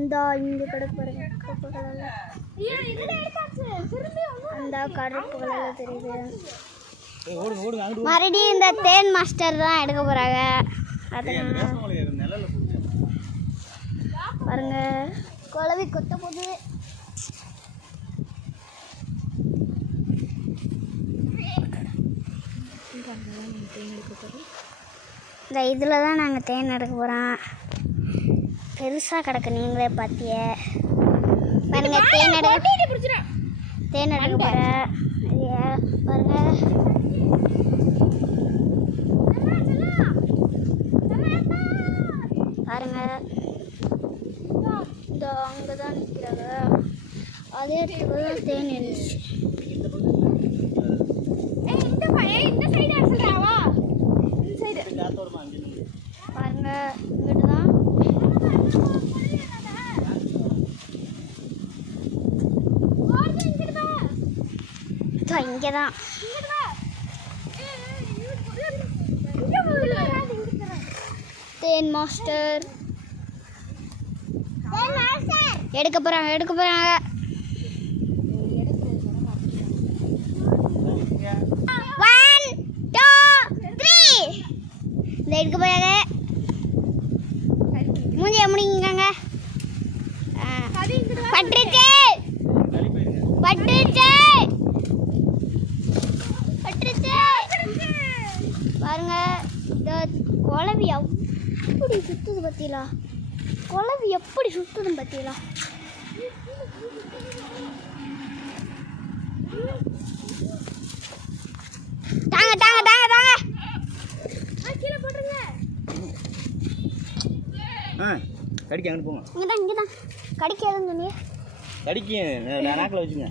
இந்த இங்கே கிடக்கு பாருங்க, கருப்பு கலரில். அந்த கருப்பு கலரில் தெரியுது. மறுபடியும் இந்த தேன் மாஸ்டர் தான் எடுக்க போகிறாங்க. பாருங்க, குழவி கொத்த போது. இந்த இதில் தான் நாங்கள் தேன் எடுக்க போகிறோம். பெருசாக கிடக்கு, நீங்களே பார்த்திய பாருங்க. தேன் எடுக்க போகிறேன் பாருங்க. பாருங்க, இந்த அங்கே தான் நிற்கிறாங்க. அதே இடத்துக்கு தான் தேன் இருந்துச்சு. பாருங்க, இங்கிட்டு தான் இங்கே தான் தேன் மாஸ்டர் எடுக்க போகிறாங்க. 1 2 3 இந்த எடுக்க போகிறாங்க. மூஞ்சிய முடிங்க. பட்டுருச்சு பாருங்க. இந்த குழவி எப்படி சுற்றுது பார்த்தீங்களா? குழவி எப்படி சுற்றுதுன்னு பார்த்தீங்களா? தாங்க கீழே போட்டுருங்க. கடிக்க அங்கே போங்க. இங்கே தான் கடிக்காதுன்னு சொன்னீங்க. கடிக்கும், நாக்கில் வச்சுங்க.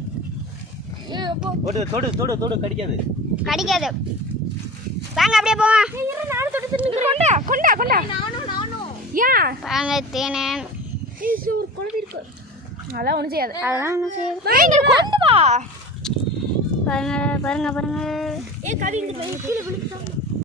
தொடு கடிக்காது. வாங்க அப்படியே போவோம். கொண்டா ஏன் வாங்க. தேனே ஒரு குழந்தை இருக்கு, அதெல்லாம் ஒன்றும் செய்யாது. கொண்டு வா. பாருங்க. கீழே விழுந்துட்டோம்.